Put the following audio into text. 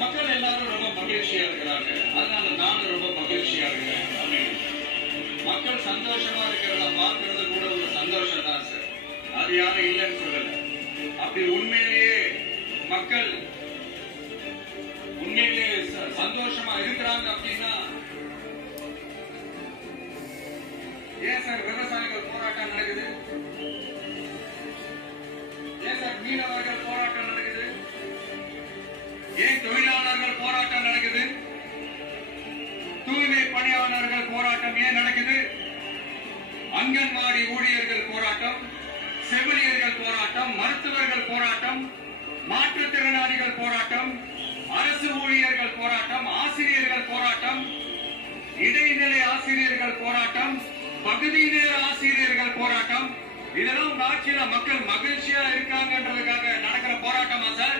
மக்கள் எல்லாரும் ரொம்ப மகிழ்ச்சியா இருக்கிறாங்க, அதனால நானும் ரொம்ப மகிழ்ச்சியா இருக்கிறேன் அப்படின்னு. மக்கள் சந்தோஷமா இருக்கிறத பார்க்கறது கூட ஒரு சந்தோஷம் தான் சார், அது யாரும் இல்லைன்னு சொல்லல. அப்படி உண்மையிலேயே மக்கள் உண்மையிலேயே சந்தோஷமா இருக்கிறாங்க அப்படின்னா ஏன் சார் விவசாயிகள் போராட்டம் நடக்குது? ஏன் சார் மீனவர்கள் போராட்டம் நடக்குது? ஏன் தொழிலாளர்கள் போராட்டம் நடக்குது? தூய்மை பணியாளர்கள் போராட்டம் ஏன் நடக்குது? அங்கன்வாடி ஊழியர்கள் போராட்டம், செவிலியர்கள் போராட்டம், மருத்துவர்கள் போராட்டம், மாற்றுத்திறனாளிகள் போராட்டம், அரசு ஊழியர்கள் போராட்டம், ஆசிரியர்கள் போராட்டம், இடைநிலை ஆசிரியர்கள் போராட்டம், பகுதி நேர ஆசிரியர்கள் போராட்டம். இதெல்லாம் ஆட்சியில மக்கள் மகிழ்ச்சியா இருக்காங்கன்றதுக்காக நடக்கிற போராட்டமா சார்?